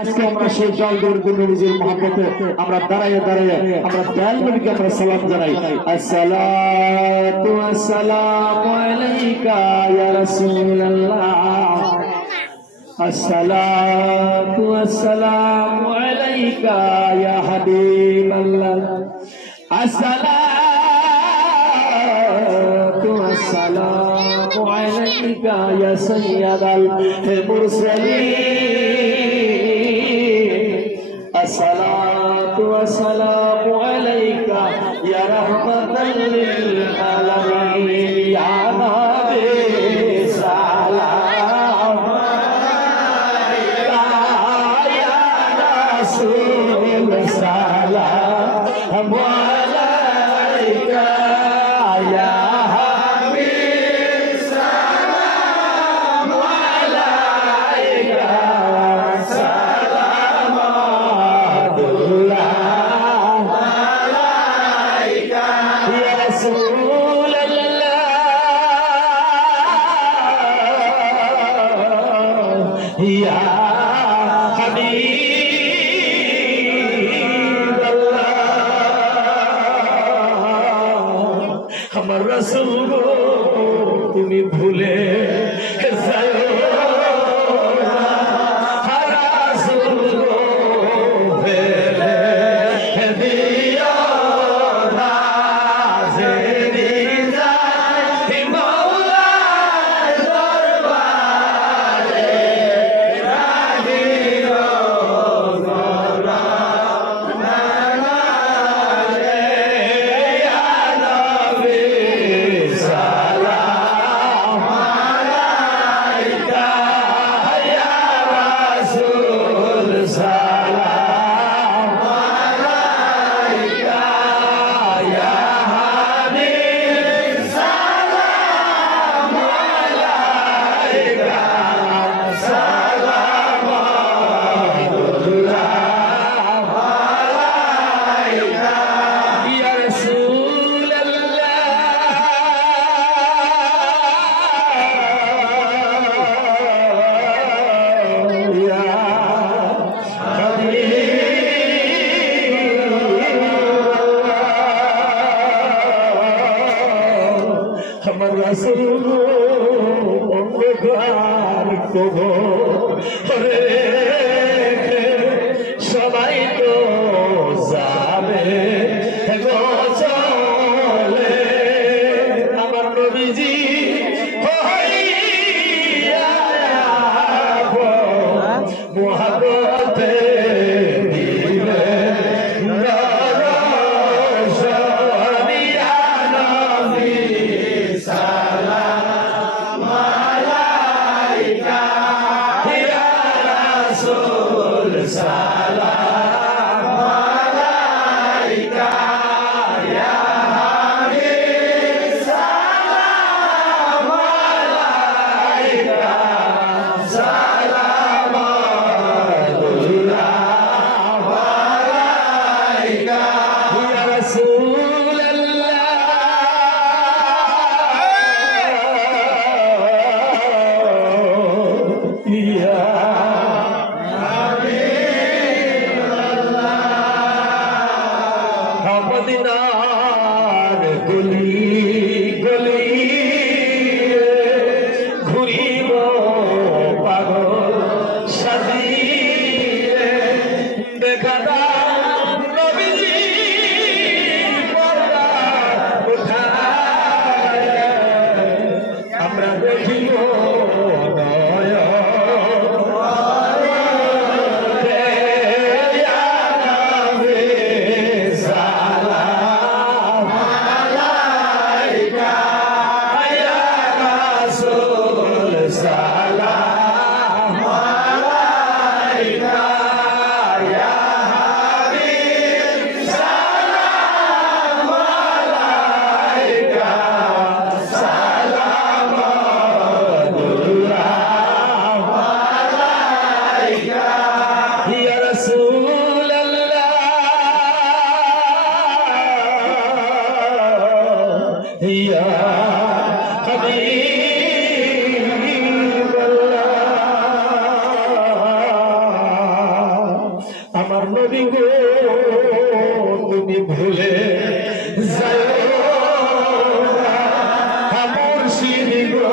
আজকে আমরা সেই জলদের জন্য নিজের মহব্বতে আমরা দাঁড়াইয়ে দাঁড়াইয়ে আমরা দয়াল নবীকে আমরা সালাম জানাই। আসসালাতু ওয়াসসালামু আলাইকা ইয়া রাসূলুল্লাহ, আসসালাতু ওয়াসসালামু আলাইকা ইয়া হাবিবাল্লাহ, আসসালাতু ওয়াসসালামু আলাইকা ইয়া সাইয়্যিদাল মুরসালিন, আসসালাতু ওয়াসসালামু আলাইকা ইয়া রাহমাতাল লিল আলামিন, ইয়া নবী সালাম আলাইকা ইয়া রাসূল সালাম আলাইকা ইয়া হাবিব সালাম আলাইকা, या हबीबल्लाह, हमर रसूल तुमी भूले जाओ हमर रसूल अंधकार कबरे सबाई तो जाबे गो चले, আমার নবীজি হইয়া মুহাব্বতে দিলে আমার নবী গো তুমি ভুলে যাও মুর্শিদ গো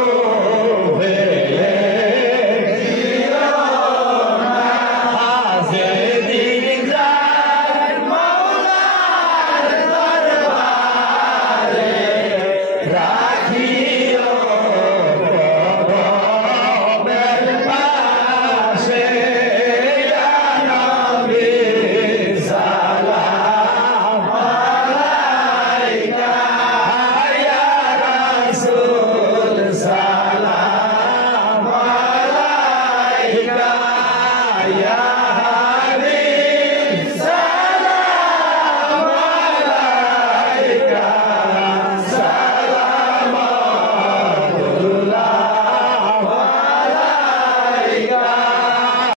Yeah.